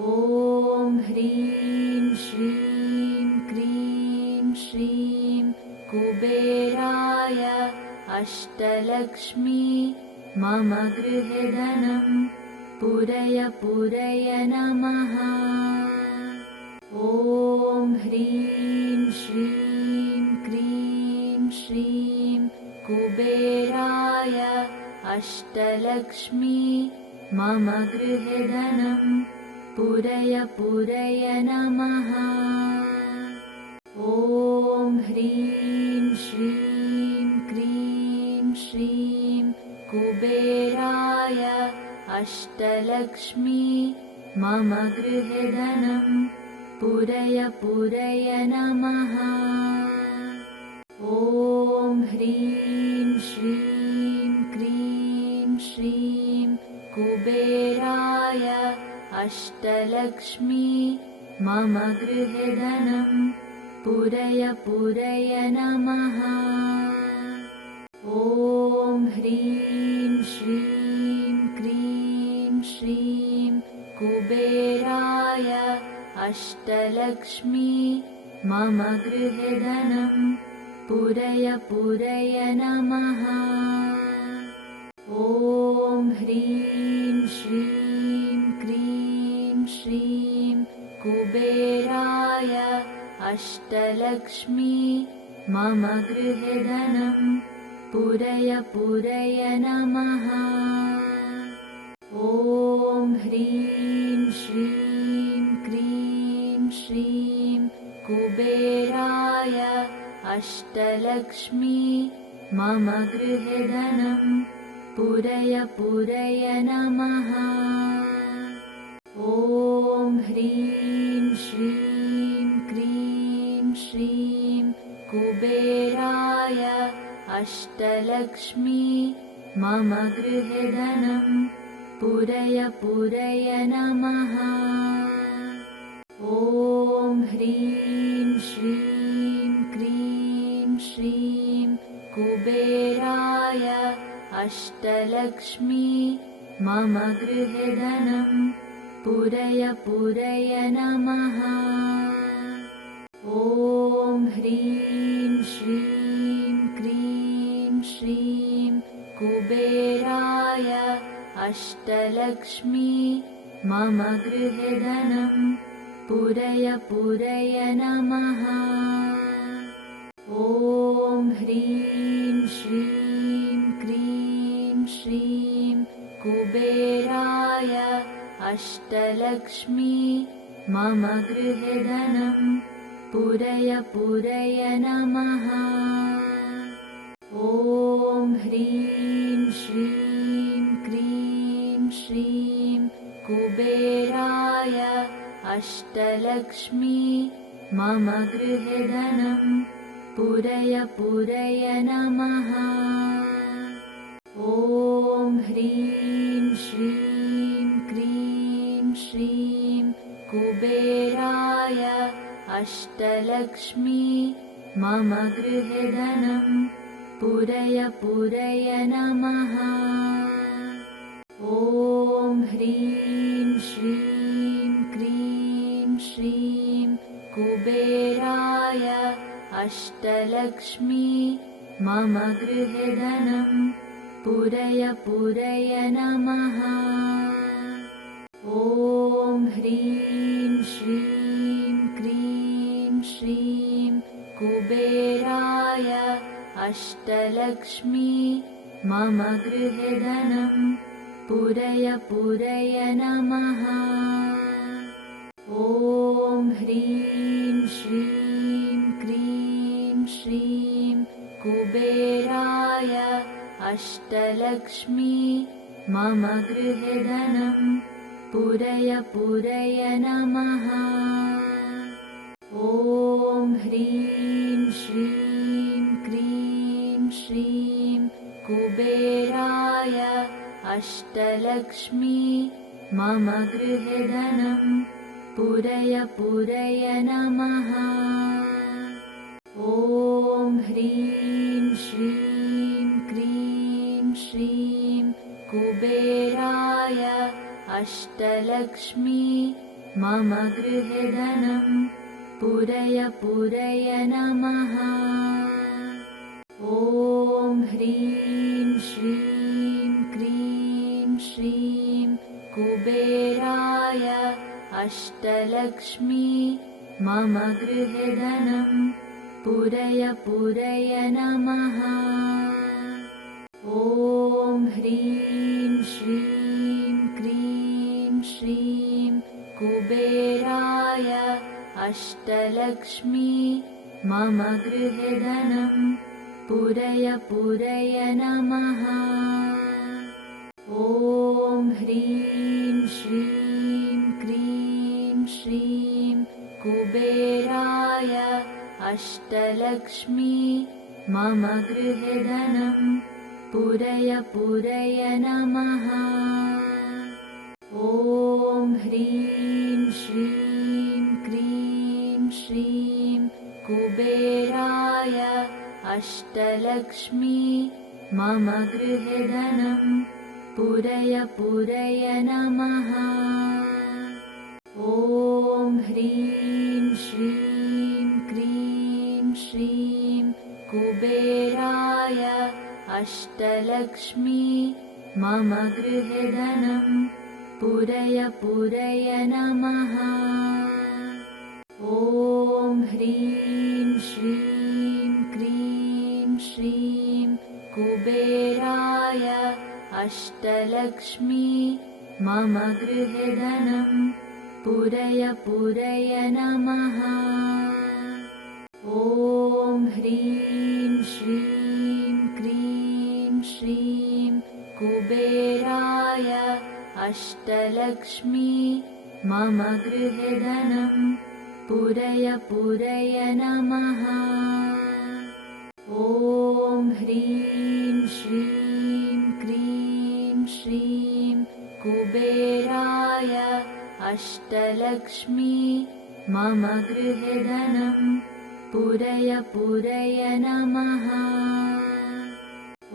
ॐ ह्रीं श्रीं क्रीं श्रीं कुबेराय अष्टलक्ष्मी मम गृहे धनं पूरय पूरय नमः। ॐ ह्रीं श्रीं क्रीं श्रीं कुबेराय अष्टलक्ष्मी मम गृहे धनं पूरय पूरय नमः। ॐ ह्रीं श्रीं क्रीं श्रीं कुबेराय अष्टलक्ष्मी मम गृहे धनं पूरय पूरय नमः। ॐ ह्रीं श्रीं क्रीं श्रीं कुबेराय अष्टलक्ष्मी मम गृहे धनं पूरय पूरय नमः। ॐ ह्रीं श्रीं क्रीं श्रीं कुबेराय अष्टलक्ष्मी मम गृहे धनं पूरय पूरय नमः। ॐ ह्रीं श्रीं क्रीं श्रीं कुबेराय अष्टलक्ष्मी मम गृहे धनं पूरय पूरय नमः। ॐ ह्रीं श्रीं क्रीं श्रीं कुबेराय अष्टलक्ष्मी मम गृहे धनं पूरय पूरय नमः। ॐ ह्रीं श्रीं क्रीं श्रीं कुबेराय अष्टलक्ष्मी मम गृहे धनं पूरय पूरय नमः। ॐ ह्रीं श्रीं क्रीं श्रीं कुबेराय अष्टलक्ष्मी मम गृहे धनं पूरय पूरय नमः। ॐ ह्रीं श्रीं क्रीं श्रीं कुबेराय अष्टलक्ष्मी मम गृहे धनं पूरय पूरय नमः। ॐ ह्रीं श्रीं क्रीं श्रीं कुबेराय अष्टलक्ष्मी मम गृहे धनं पूरय पूरय नमः। ॐ ह्रीं श्रीं क्रीं श्रीं कुबेराय अष्टलक्ष्मी मम गृहे धनं पूरय पूरय नमः। ॐ ह्रीं श्रीं क्रीं श्रीं कुबेराय अष्टलक्ष्मी मम गृहे धनं पूरय पूरय नमः। ॐ ह्रीं श्रीं क्रीं श्रीं कुबेराय अष्टलक्ष्मी मम गृहे धनं पूरय पूरय नमः। ॐ ह्रीं श्रीं क्रीं श्रीं कुबेराय अष्टलक्ष्मी मम गृहे धनं पूरय पूरय नमः। ॐ ह्रीं श्रीं क्रीं श्रीं कुबेराय अष्टलक्ष्मी मम गृहे धनं पूरय पूरय नमः। ॐ ह्रीं श्रीं क्रीं श्रीं कुबेराय अष्टलक्ष्मी मम गृहे धनं पूरय पूरय नमः। ॐ ह्रीं श्रीं क्रीं श्रीं कुबेराय अष्टलक्ष्मी मम गृहे धनं पूरय पूरय नमः। ॐ ह्रीं श्रीं क्रीं श्रीं कुबेराय अष्टलक्ष्मी मम गृहे धनं पूरय पूरय नमः। ॐ ह्रीं श्रीं क्रीं श्रीं कुबेराय अष्टलक्ष्मी मम गृहे धनं पूरय पूरय नमः। ॐ ह्रीं श्रीं क्रीं श्रीं कुबेराय अष्टलक्ष्मी मम गृहे धनं पूरय पूरय नमः। ॐ ह्रीं श्रीं क्रीं श्रीं कुबेराय अष्टलक्ष्मी मम गृहे धनं पूरय पूरय नमः। ॐ ह्रीं श्रीं क्रीं श्रीं कुबेराय अष्टलक्ष्मी मम गृहे धनं पूरय पूरय नमः। ॐ ह्रीं श्रीं क्रीं श्रीं कुबेराय अष्टलक्ष्मी मम गृहे धनं पूरय पूरय नमः। ॐ ह्रीं श्रीं क्रीं श्रीं कुबेराय अष्टलक्ष्मी मम गृहे धनं पूरय पूरय नमः। ॐ ह्रीं श्रीं क्रीं श्रीं कुबेराय अष्टलक्ष्मी मम गृहे धनं पूरय पूरय नमः।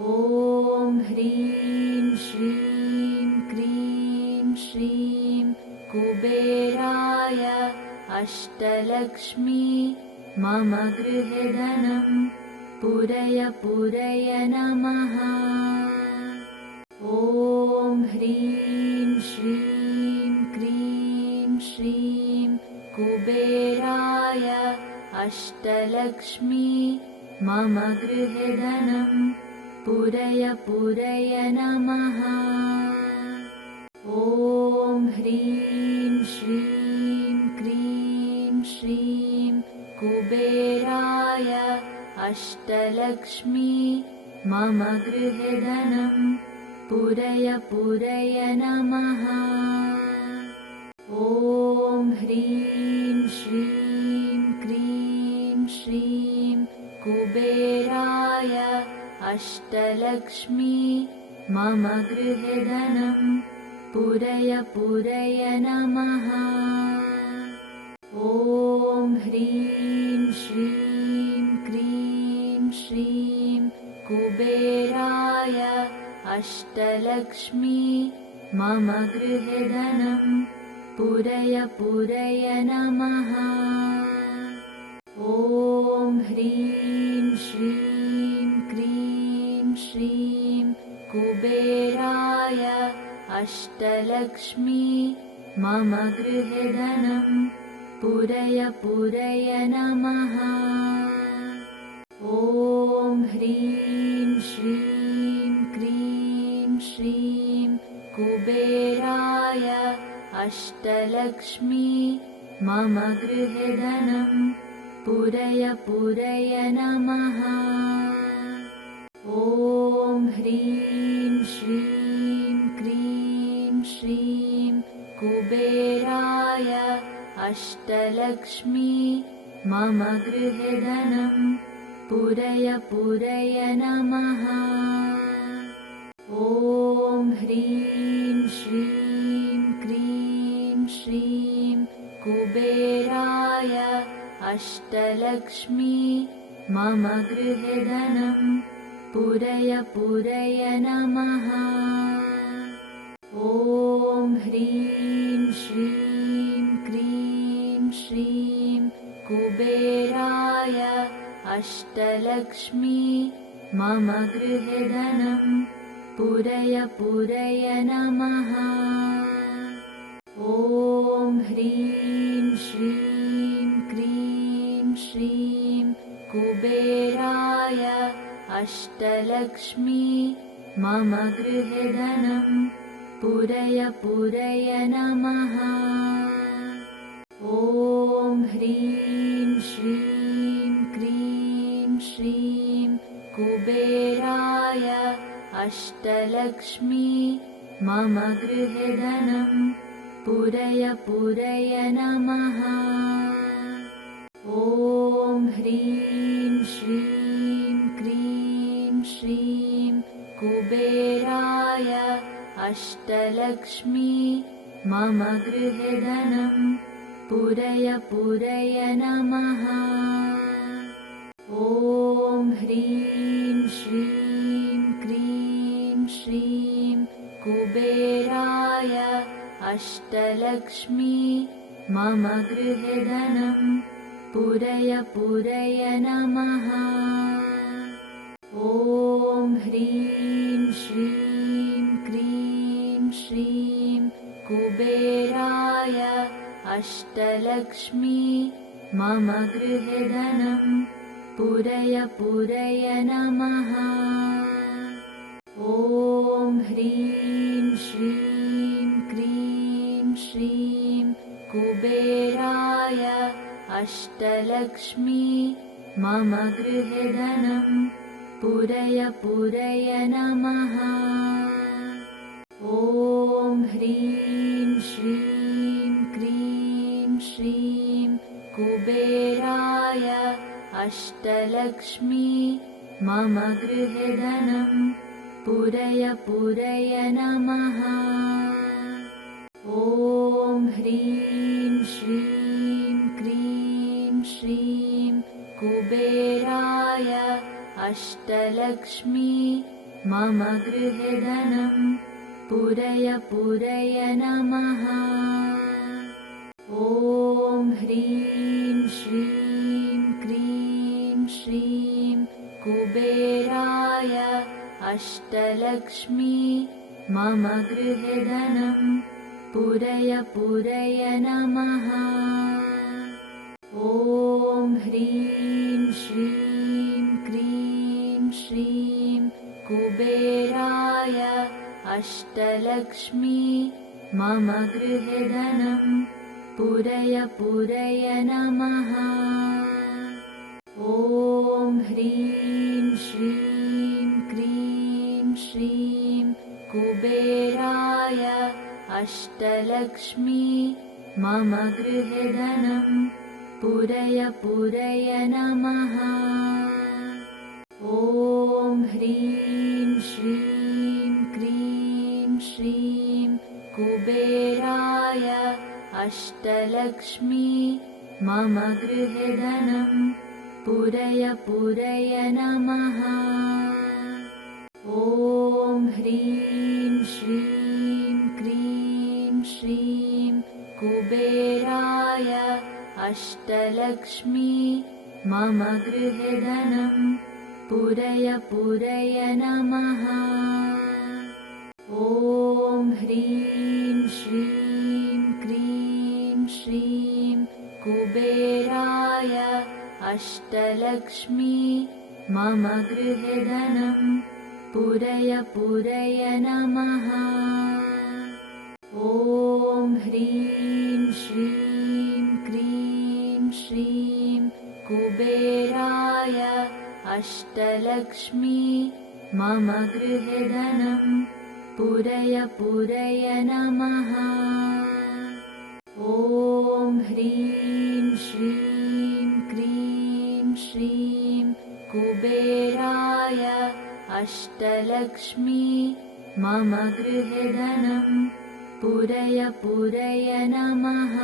ॐ ह्रीं श्रीं क्रीं श्रीं कुबेराय अष्टलक्ष्मी मम गृहे धनं पूरय पूरय नमः। ॐ ह्रीं श्रीं क्रीं श्रीं कुबेराय अष्टलक्ष्मी मम गृहे धनं पूरय पूरय नमः। ॐ ह्रीं श्रीं क्रीं श्रीं कुबेराय अष्टलक्ष्मी मम गृहे धनं पूरय पूरय नमः। ॐ ह्रीं श्रीं क्रीं श्रीं कुबेराय अष्टलक्ष्मी मम गृहे धनं पूरय पूरय नमः। ॐ ह्रीं श्रीं क्रीं श्रीं कुबेराय अष्टलक्ष्मी मम गृहे धनं पूरय पूरय नमः। ॐ ह्रीं श्रीं क्रीं श्रीं कुबेराय अष्टलक्ष्मी मम गृहे धनं पूरय पूरय नमः। ॐ ह्रीं श्रीं क्रीं श्रीं कुबेराय अष्टलक्ष्मी मम गृहे धनं पूरय पूरय नमः। ॐ ह्रीं श्रीं क्रीं श्रीं कुबेराय अष्टलक्ष्मी मम गृहे धनं पूरय पूरय नमः। ॐ ह्रीं श्रीं क्रीं श्रीं कुबेराय अष्टलक्ष्मी मम गृहे धनं पूरय पूरय नमः। ॐ ह्रीं श्रीं कुबेराय अष्टलक्ष्मी मम गृहे धनं पूरय पूरय नमः। ॐ ह्रीं श्रीं क्रीं श्रीं कुबेराय अष्टलक्ष्मी मम गृहे धनं पूरय पूरय नमः। ॐ ह्रीं श्रीं क्रीं श्रीं कुबेराय अष्टलक्ष्मी मम गृहे धनं पूरय पूरय नमः। ॐ ह्रीं श्रीं क्रीं श्रीं कुबेराय अष्टलक्ष्मी मम गृहे धनं पूरय पूरय नमः। ॐ ह्रीं श्रीं क्रीं श्रीं कुबेराय अष्टलक्ष्मी मम गृहे धनं पूरय पूरय नमः। ॐ ह्रीं श्रीं क्रीं श्रीं कुबेराय अष्टलक्ष्मी मम गृहे धनं पूरय पूरय नमः। ॐ ह्रीं श्रीं क्रीं श्रीं कुबेराय अष्टलक्ष्मी मम गृहे धनं पूरय पूरय नमः। ॐ ह्रीं श्रीं क्रीं श्रीं कुबेराय अष्टलक्ष्मी मम गृहे धनं पूरय पूरय नमः। ॐ ह्रीं श्रीं क्रीं श्रीं कुबेराय अष्टलक्ष्मी मम गृहे धनं पूरय पूरय नमः। ॐ ह्रीं श्रीं क्रीं श्रीं कुबेराय अष्टलक्ष्मी मम गृहे धनं पूरय पूरय नमः। ॐ ह्रीं श्रीं क्रीं श्रीं कुबेराय अष्टलक्ष्मी मम गृहे धनं पूरय पूरय नमः। ॐ ह्रीं श्रीं क्रीं श्रीं कुबेराय अष्टलक्ष्मी मम गृहे धनं पूरय पूरय नमः। ॐ ह्रीं श्रीं क्रीं श्रीं कुबेराय अष्टलक्ष्मी मम गृहे धनं पूरय पूरय नमः। ॐ ह्रीं श्रीं क्रीं श्रीं कुबेराय अष्टलक्ष्मी मम गृहे धनं पूरय पूरय नमः। ॐ ह्रीं श्रीं क्रीं श्रीं कुबेराय अष्टलक्ष्मी मम गृहे धनं पूरय पूरय नमः। ॐ ह्रीं श्रीं क्रीं श्रीं कुबेराय अष्टलक्ष्मी मम गृहे धनं पूरय पूरय नमः। ॐ ह्रीं श्रीं क्रीं श्रीं कुबेराय अष्टलक्ष्मी मम गृहे धनं पूरय पूरय नमः।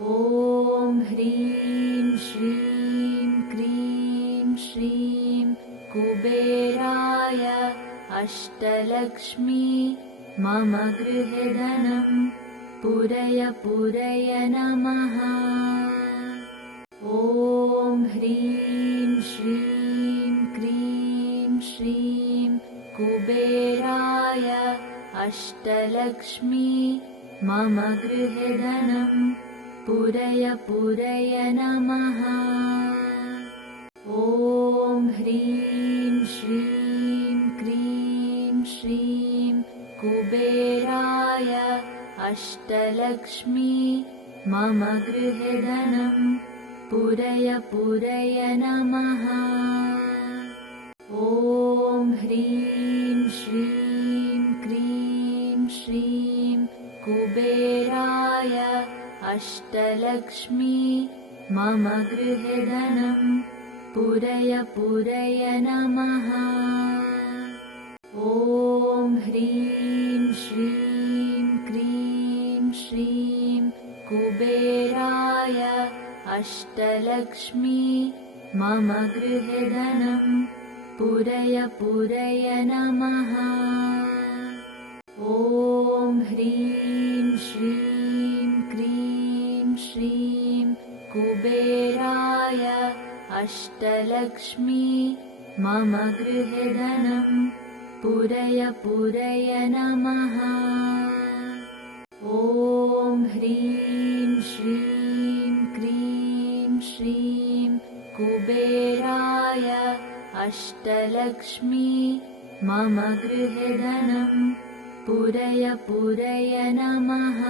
ॐ ह्रीं श्रीं क्रीं श्रीं कुबेराय अष्टलक्ष्मी मम गृहे धनं पूरय पूरय नमः। ॐ ह्रीं श्रीं क्रीं श्रीं कुबेराय अष्टलक्ष्मी मम गृहे धनं पूरय पूरय नमः। ॐ ह्रीं श्रीं क्रीं श्रीं कुबेराय अष्टलक्ष्मी मम गृहे धनं पूरय पूरय नमः। ॐ ह्रीं श्रीं क्रीं श्रीं कुबेराय अष्टलक्ष्मी मम गृहे धनं पूरय पूरय नमः। ॐ ह्रीं श्रीं क्रीं श्रीं कुबेराय अष्टलक्ष्मी मम गृहे धनं पूरय पूरय नमः। ॐ ह्रीं श्रीं क्रीं श्रीं कुबेराय अष्टलक्ष्मी मम गृहे धनं पूरय पूरय नमः। ॐ ह्रीं श्रीं क्रीं श्रीं कुबेराय अष्टलक्ष्मी मम गृहे धनं पूरय पूरय नमः।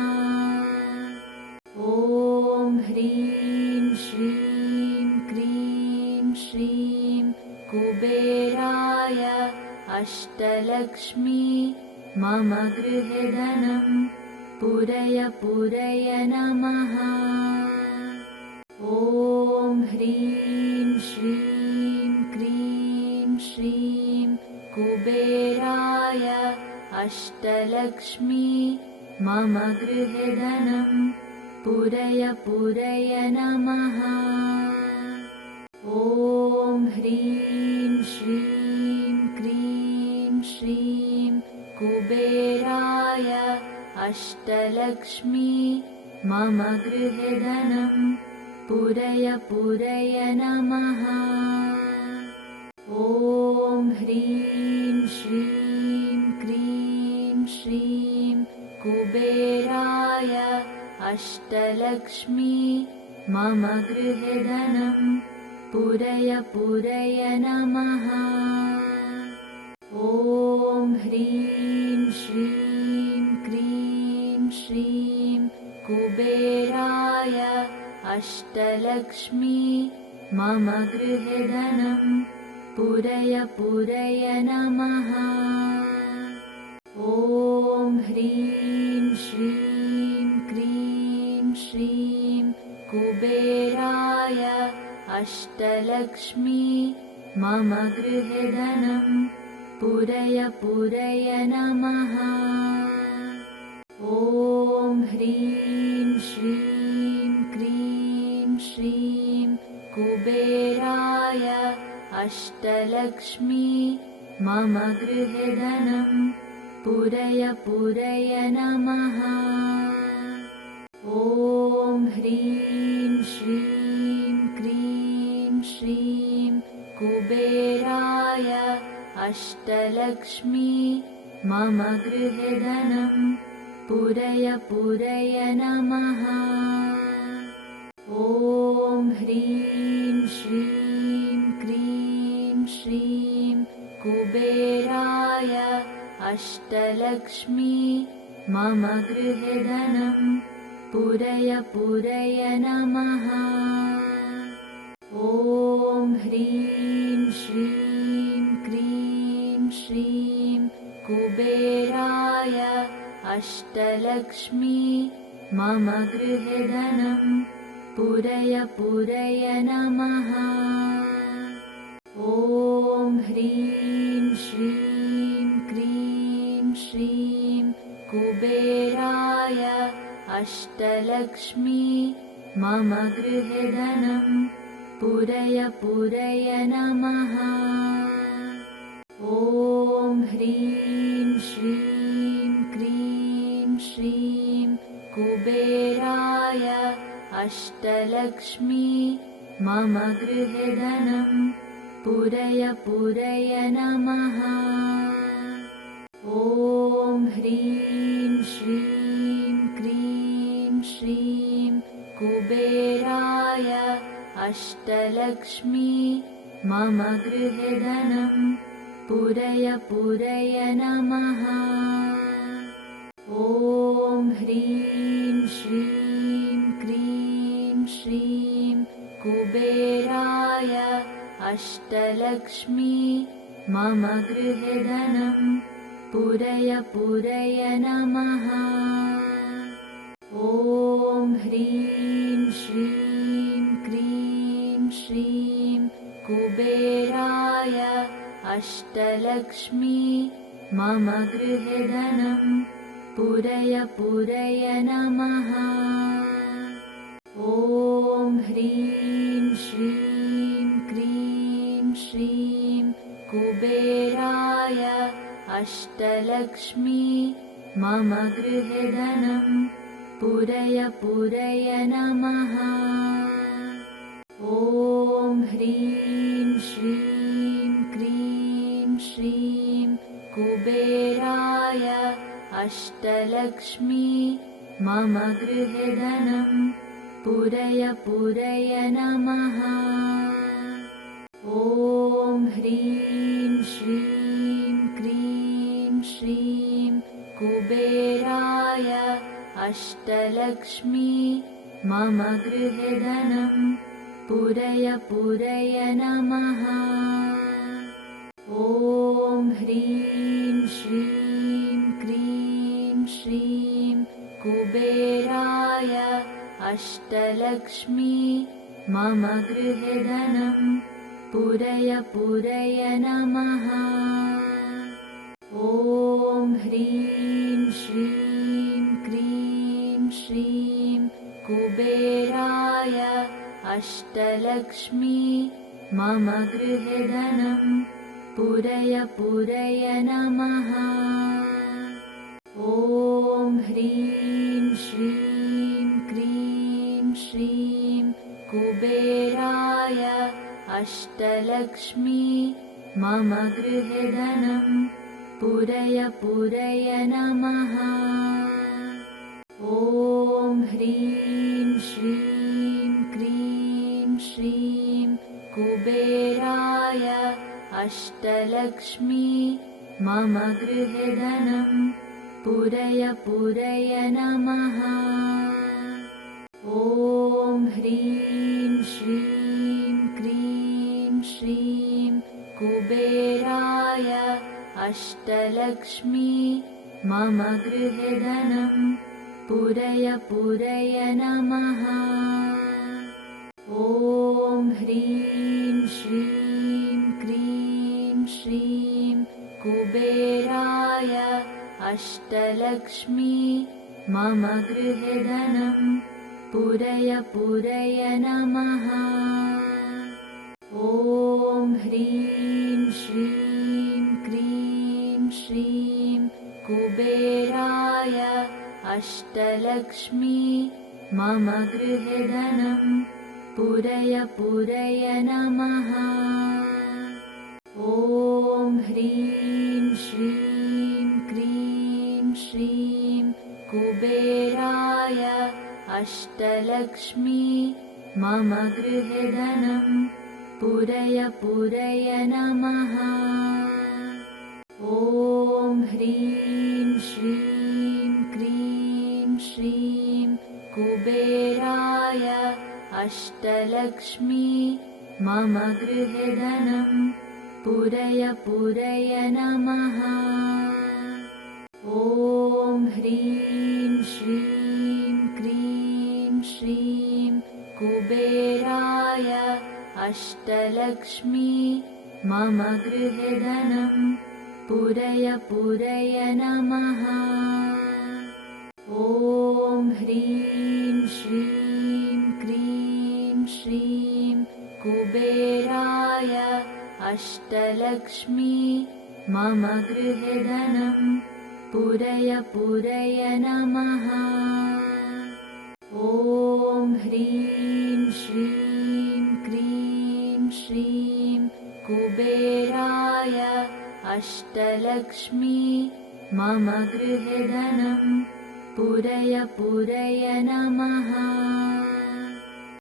ॐ ह्रीं श्रीं क्रीं श्रीं कुबेराय अष्टलक्ष्मी मम गृहे धनं पूरय पूरय नमः। ॐ ह्रीं श्रीं क्रीं श्रीं कुबेराय अष्टलक्ष्मी मम गृहे धनं पूरय पूरय नमः। ॐ ह्रीं श्रीं क्रीं श्रीं कुबेराय अष्टलक्ष्मी मम गृहे धनं पूरय पूरय नमः। ॐ ह्रीं श्रीं क्रीं श्रीं कुबेराय अष्टलक्ष्मी मम गृहे धनं पूरय पूरय नमः। ॐ ह्रीं श्रीं क्रीं श्रीं कुबेराय अष्टलक्ष्मी मम गृहे धनं पूरय पूरय नमः। ॐ ह्रीं श्रीं क्रीं श्रीं कुबेराय अष्टलक्ष्मी मम गृहे धनं पूरय पूरय नमः। ॐ ह्रीं श्रीं क्रीं श्रीं कुबेराय अष्टलक्ष्मी मम गृहे धनं पूरय पूरय नमः। ॐ ह्रीं श्रीं क्रीं श्रीं कुबेराय अष्टलक्ष्मी मम गृहे धनं पूरय पूरय नमः। ॐ ह्रीं श्रीं क्रीं श्रीं कुबेराय अष्टलक्ष्मी मम गृहे धनं पूरय पूरय नमः। ॐ ह्रीं श्रीं क्रीं श्रीं कुबेराय अष्टलक्ष्मी मम गृहे धनं पूरय पूरय नमः। ॐ ह्रीं श्रीं क्रीं श्रीं कुबेराय अष्टलक्ष्मी मम गृहे धनं पूरय पूरय नमः। ॐ ह्रीं श्रीं क्रीं श्रीं कुबेराय अष्टलक्ष्मी मम गृहे धनं पूरय पूरय नमः। ॐ ह्रीं श्रीं क्रीं श्रीं कुबेराय अष्टलक्ष्मी मम गृहे धनं पूरय पूरय नमः। ॐ ह्रीं श्रीं क्रीं श्रीं कुबेराय अष्टलक्ष्मी मम गृहे धनं पूरय पूरय नमः। ॐ ह्रीं श्रीं क्रीं श्रीं कुबेराय अष्टलक्ष्मी मम गृहे धनं पूरय पूरय नमः। ॐ ह्रीं श्रीं क्रीं श्रीं कुबेराय अष्टलक्ष्मी मम गृहे धनं पूरय पूरय नमः। ॐ ह्रीं श्रीं क्रीं श्रीं कुबेराय अष्टलक्ष्मी मम गृहे धनं पूरय पूरय नमः। ॐ ह्रीं श्रीं क्रीं श्रीं कुबेराय अष्टलक्ष्मी मम गृहे धनं पूरय पूरय नमः। ॐ ह्रीं श्रीं क्रीं श्रीं कुबेराय अष्टलक्ष्मी मम गृहे धनं पूरय पूरय नमः। ॐ ह्रीं श्रीं क्रीं श्रीं कुबेराय अष्टलक्ष्मी मम गृहे धनं पूरय पूरय नमः। ॐ ह्रीं श्रीं क्रीं श्रीं कुबेराय अष्टलक्ष्मी मम गृहे धनं पूरय पूरय नमः। ॐ ह्रीं श्रीं क्रीं श्रीं कुबेराय अष्टलक्ष्मी मम गृहे धनं पूरय पूरय नमः। ॐ ह्रीं श्रीं क्रीं श्रीं कुबेराय अष्टलक्ष्मी मम गृहे धनं पूरय पूरय नमः। ॐ ह्रीं श्रीं क्रीं श्रीं कुबेराय अष्टलक्ष्मी मम गृहे धनं पूरय पूरय नमः। ॐ ह्रीं श्रीं क्रीं श्रीं कुबेराय अष्टलक्ष्मी मम गृहे धनं पूरय पूरय नमः। ॐ ह्रीं श्रीं क्रीं श्रीं कुबेराय अष्टलक्ष्मी मम गृहे धनं पूरय पूरय नमः। ॐ ह्रीं श्रीं क्रीं श्रीं कुबेराय अष्टलक्ष्मी मम गृहे धनं पूरय पूरय नमः। ॐ ह्रीं श्रीं क्रीं श्रीं कुबेराय अष्टलक्ष्मी मम गृहे धनं पूरय पूरय नमः। ॐ ह्रीं श्रीं क्रीं श्रीं कुबेराय अष्टलक्ष्मी मम गृहे धनं पूरय पूरय नमः। ॐ ह्रीं श्रीं कुबेराय अष्टलक्ष्मी मम गृहे धनं पूरय पूरय नमः।